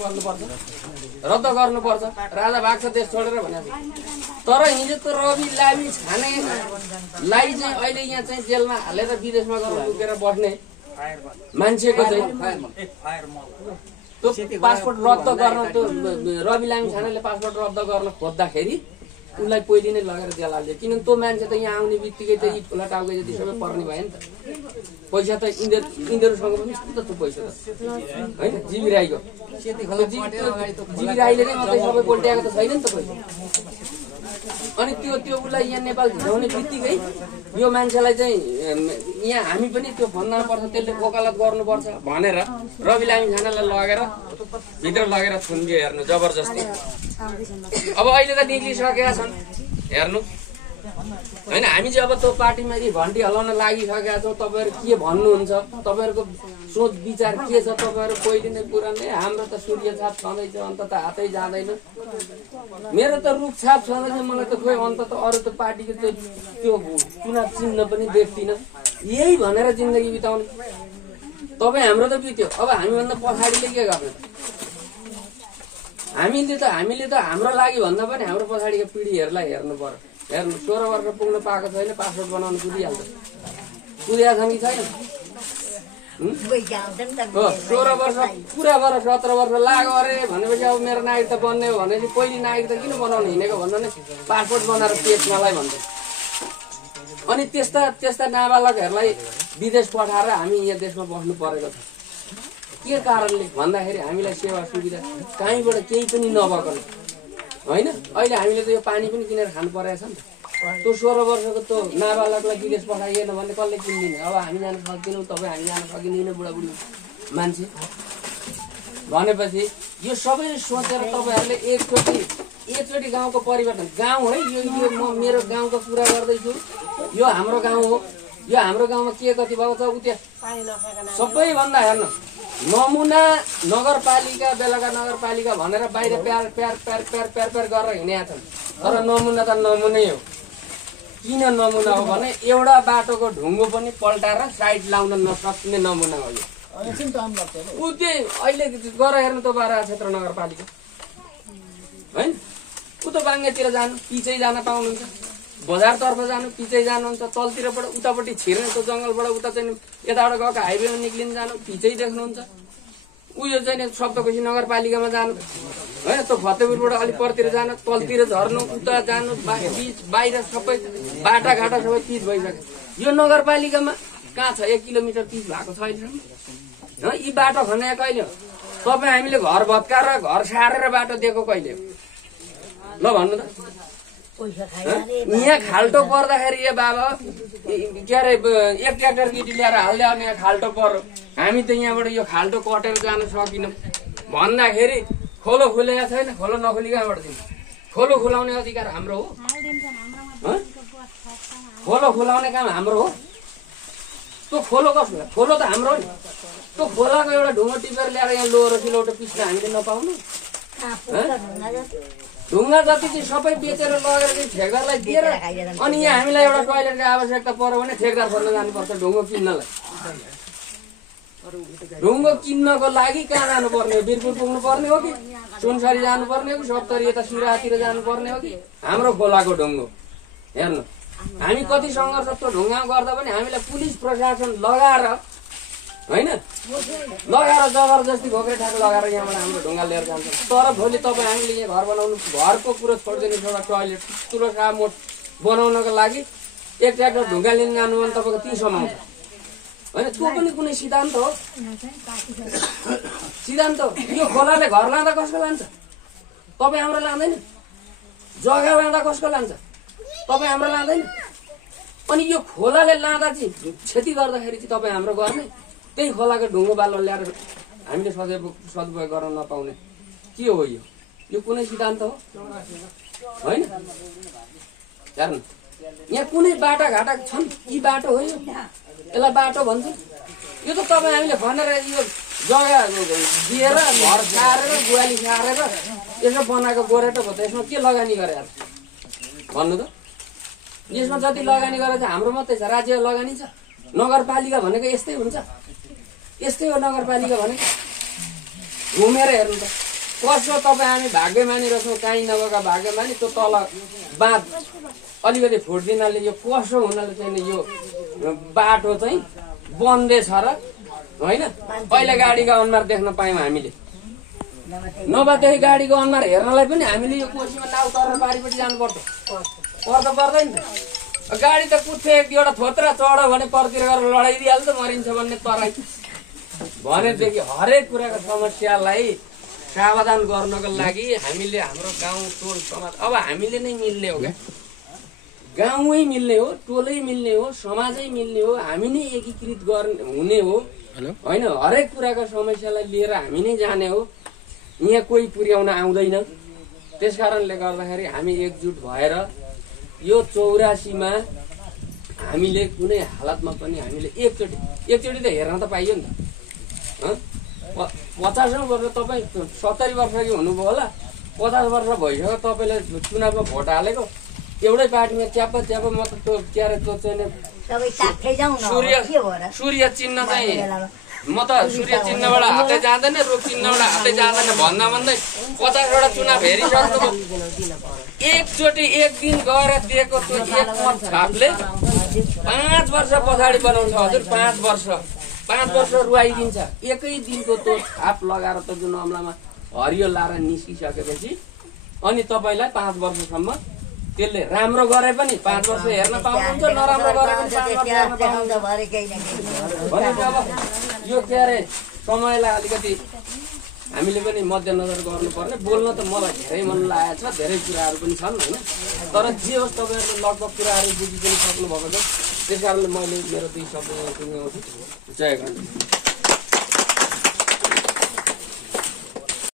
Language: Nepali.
गर्नुपर्छ, रद्द गर्नुपर्छ, राजा भाग्छ देश छोडेर भनेको। तर हिजो त रवि लामी छानेलाई चाहिँ अहिले यहाँ चाहिँ जेलमा हालेर विदेशमा गएर लुकेर बस्ने मान्छेको चाहिँ त्यो पासपोर्ट रद्द गर्न, त्यो रवि लामी छानेले पासपोर्ट रद्द गर्न खोज्दाखेरि उसलाई पहिले नै लगेर जेल हाल्यो। किनभने त्यो मान्छे त यहाँ आउने बित्तिकै चाहिँ ठुला टाउको जति सबै पर्ने भयो नि त। पैसा त यिनीहरूसँग पनि छ नि त त्यो पैसा त, होइन? जीवी राईको जीवी राईले नै मात्रै सबै पोल्ट्याएको त छैन नि त पैसा। अनि त्यो उसलाई यहाँ नेपाल झिझाउने बित्तिकै यो मान्छेलाई चाहिँ यहाँ हामी पनि त्यो भन्नुपर्छ, त्यसले वकालत गर्नुपर्छ भनेर रवि लामी छानेलाई लगेर भित्र लगेर थुनिदियो। हेर्नु जबरजस्ती। अब अहिले त निक्लिसकेका छन् हेर्नु, होइन? हामी चाहिँ अब त्यो पार्टीमा घन्टी हल्लाउन लागिसकेका छौँ। तपाईँहरू के भन्नुहुन्छ, तपाईँहरूको सोच विचार के छ? तपाईँहरू पहिले नै पुरानै हाम्रो त सूर्य छाप छँदैछ, अन्त त हातै जाँदैन। मेरो त रुख छाप छँदैछ, मलाई त खोइ अन्त त अरू त पार्टीको त्यो चुनाव चिन्ह पनि देख्दिनँ। यही भनेर जिन्दगी बिताउने। तपाईँ हाम्रो त बित्यो, अब हामीभन्दा पछाडिले के गर्ने? हामीले त हाम्रो लागि भन्दा पनि हाम्रो पछाडिको पिँढीहरूलाई हेर्नु पर्यो। हेर्नु 16 वर्ष पुग्न पाएको छैन, पासपोर्ट बनाउनु कुदिहाल्छ। कुदिया छन् कि छैन? 16 वर्ष पुरा गरेर 17 वर्ष लाग्यो अरे भनेपछि अब मेरो नागरिकता बन्ने हो भनेपछि पहिले नागरिकता किन बनाउनु हिँडेको भन्दा नै पासपोर्ट बनाएर पेट मलाई भन्छ। अनि त्यस्ता नाबालकहरूलाई विदेश पठाएर हामी यहाँ देशमा बस्नु परेको छ। के कारणले भन्दाखेरि हामीलाई सेवा सुविधा कहीँबाट केही पनि नभएकोले, होइन? अहिले हामीले त यो पानी पनि किनेर खानु परेको छ नि त। त्यो 16 वर्षको त्यो नाबालकलाई विदेश पठाइएन भने कसले किन्दिने? अब हामी जान सक्दैनौँ, तपाईँ हामी जान सकिँदैन, बुढाबुढी मान्छे भनेपछि यो सबै सोचेर तपाईँहरूले एकचोटि गाउँको परिवर्तन। गाउँ है यो म मेरो गाउँको कुरा गर्दैछु, यो हाम्रो गाउँ हो। यो हाम्रो गाउँमा के कति भएको छ उता सबैभन्दा हेर्नु नमुना नगरपालिका बेलुका नगरपालिका भनेर बाहिर प्यार प्यार प्यार प्यार प्यार प्यार गरेर हिँडेका छन्। तर नमुना त नमुनै हो। किन नमुना हो भने एउटा बाटोको ढुङ्गो पनि पल्टाएर साइड लाउन नसक्ने नमुना हो यो। उते अहिले गएर हेर्नु त बारा क्षेत्र नगरपालिका, होइन? उता बाङ्गेतिर जानु पिछै जान पाउनुहुन्छ, बजारतर्फ जानु पिछै जानुहुन्छ, तलतिरबाट उतापट्टि छिर्ने त्यो जङ्गलबाट उता चाहिँ यताबाट गएको हाइवेमा निक्लिन जानु पिछै देख्नुहुन्छ। उयो चाहिँ सप्तकोशी नगरपालिकामा जानु, होइन? त्यो फतेपुरबाट अलिक परतिर जानु, तलतिर झर्नु, उता जानु, बाहिर सबै बाटाघाटा सबै पिच भइसक्यो। यो नगरपालिकामा कहाँ छ 1 किलोमिटर पिच भएको छ अहिलेसम्म? यी बाटो खनाए कहिले हो? तपाईँ हामीले घर भत्काएर घर सारेर बाटो दिएको कहिले हो? ल भन्नु त। यहाँ खाल्टो पर्दाखेरि ए बाबा के अरे 1 ट्र्याक्टर गिटी ल्याएर हाल्दै अनि यहाँ खाल्टो पर्यो, हामी त यहाँबाट यो खाल्टो कटेर जान सकिनौँ भन्दाखेरि खोलो खुलेको छैन। खोलो नखोली कहाँबाट दिनु? खोलो खुलाउने अधिकार हाम्रो हो? खोलो खुलाउने काम हाम्रो हो? त्यो खोलो कसको? खोलो त हाम्रो हो नि। त्यो खोलाको एउटा ढुङ्गा टिपेर ल्याएर यहाँ लोहोरो सिलौटो पिस्न हामीले नपाउनु? ढुङ्गा जति चाहिँ सबै बेचेर लगेर चाहिँ ठेकदारलाई दिएर अनि यहाँ हामीलाई एउटा टोयलेटको आवश्यकता पर्यो भने ठेकदार खोज्न जानुपर्छ ढुङ्गो किन्नलाई। ढुङ्गो किन्नको लागि कहाँ जानुपर्ने हो? बिरपुर पुग्नु पर्ने हो कि सुनसरी जानुपर्ने हो कि सप्तरी यता सिराहातिर जानुपर्ने हो कि हाम्रो खोलाको ढुङ्गो? हेर्नु हामी कति सङ्घर्ष त्यो ढुङ्गा गर्दा पनि हामीलाई पुलिस प्रशासन लगाएर, होइन, लगाएर जबरजस्ती घोक्रे ठाको लगाएर यहाँबाट हाम्रो ढुङ्गा लिएर जान्छ। तर भोलि तपाईँ हामीले यहाँ घर बनाउनु घरको कुरो छोडिदिनु, एउटा टोयलेट तुलसा मोट बनाउनको लागि 1 ट्र्याक्टर ढुङ्गा लिन जानु भने तपाईँको 30 आउँछ, होइन? त्यो पनि कुनै सिद्धान्त हो? सिद्धान्त हो? यो खोलाले घर लाँदा कसको लान्छ? तपाईँ हाम्रो लाँदैन? जग्गा लाँदा कसको लान्छ? तपाईँ हाम्रो लाँदैन? अनि यो खोलाले लाँदा चाहिँ क्षति गर्दाखेरि चाहिँ तपाईँ हाम्रो गर्ने? त्यही खोलाको ढुङ्गो बालो ल्याएर हामीले सदुपयोग गर्न नपाउने के हो यो? यो कुनै सिद्धान्त हो? होइन? हेर्नु यहाँ कुनै बाटाघाटा छन्? यी बाटो हो यो? यसलाई बाटो भन्छ? यो त तपाईँ हामीले भनेर यो जग्गा दिएर घर सारेर गुवाली सारेर यसो बनाएको गोरेटो भयो त यसमा के लगानी गरे भन्नु त? यसमा जति लगानी गरेर चाहिँ हाम्रो मात्रै छ, राज्य लगानी छ। नगरपालिका भनेको यस्तै हुन्छ, यस्तै हो नगरपालिका भनेको। घुमेर हेर्नु त कसो तपाईँ हामी भाग्यमानी रहेछौँ, काहीँ नभएका भाग्यमानी। त्यो तल बाँध अलिकति फुट्दिनाले यो कसो हुनाले चाहिँ यो बाटो चाहिँ बन्दै छ र होइन। अहिले गाडीको अनुहार देख्न पायौँ हामीले, नभएदेखि गाडीको अनुहार हेर्नलाई पनि हामीले यो कोसीमा नाउ तरेर बारीपट्टि जानुपर्छ, पर्दैन त। गाडी त कुद्थे एउटा थोत्रा चढ्यो भने परतिर गएर लडाइदिइहाल्छ, मरिन्छ भन्ने तराई भनेदेखि हरेक कुराको समस्यालाई समाधान गर्नको लागि हामीले हाम्रो गाउँ टोल समाज अब हामीले नै मिल्ने हो क्या। गाउँै मिल्ने हो, टोलै मिल्ने हो, समाजै मिल्ने हो, हामी नै एकीकृत गर्ने हुने हो होइन। हरेक कुराको समस्यालाई लिएर हामी नै जाने हो, यहाँ कोही पुर्याउन आउँदैन। त्यस कारणले गर्दाखेरि हामी एकजुट भएर यो 84मा हामीले कुनै हालतमा पनि हामीले एकचोटि त हेर्न त पाइयो नि त। 50 वर्ष तपाईँ 70 वर्षकी हुनुभयो होला, 50 वर्ष भइसक्यो तपाईँले चुनावमा भोट हालेको, एउटै पार्टीमा च्याप्प म त त्यो के अरे त्यो चाहिँ सूर्य चिन्ह चाहिँ म त सूर्य चिन्हबाट हातै जाँदैन, रोग चिन्हबाट हातै जाँदैन भन्दै 50वटा चुनाव हेरिसक्नु। एकचोटि एक दिन गएर दिएको त्यो एक मत छापले 5 वर्ष पछाडि बनाउँछ हजुर। 5 वर्ष रुवाइदिन्छ एकै दिनको त्यो छाप लगाएर त जुन अम्लामा हरियो लाएर निस्किसकेपछि अनि तपाईँलाई 5 वर्षसम्म त्यसले राम्रो गरे पनि 5 वर्ष हेर्न पाउनुहुन्छ, नराम्रो गरे पनि 5 वर्ष हेर्न पाउनुहुन्छ। अब यो के अरे समयलाई अलिकति हामीले पनि मध्यनजर गर्नुपर्ने। बोल्न त मलाई धेरै मन लागेको छ, धेरै कुराहरू पनि छन् होइन। तर जे होस् तपाईँहरूले लगभग कुराहरू बुझि पनि सक्नुभएको छ, त्यस कारणले मैले मेरो 2 शब्द टुङ्ग्याउँछु। जय गणेश।